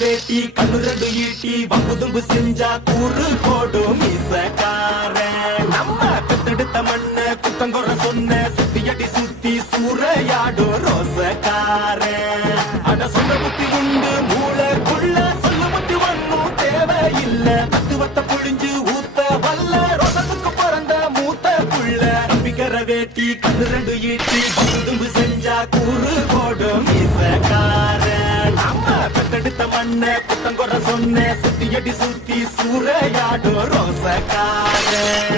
வேட்டி கண்ணு ரெண்டு ஈட்டி வம்புதும்பு செஞ்சா கூறு போடும் மீசக்காரன். நம்ம பெத்தெடுத்த மண்ண குத்தங்கொற சொன்ன சுத்தியடி சுத்தி சூறையாடும் ரோசக்காரன். அட சொன்ன புத்தி உண்டு மூளைக்குள்ள சொல்லு புத்தி ஒன்னும் தேவையில்ல. தத்துவத்தை புழிஞ்சு ஊத்த வல்ல ரோசத்துக்கு பிறந்த மூத்த புள்ள. நம்பிக்கிற வேட்டி கண்ணு ரெண்டு ஈட்டி வம்புதும்பு செஞ்சா கூறு போடும் மீசக்காரன். நம்ம பெத்தெடுத்த மண்ண குத்தங்கொற சொன்ன சுத்தியடி சுத்தி சூறையாடும் ரோசக்காரன்.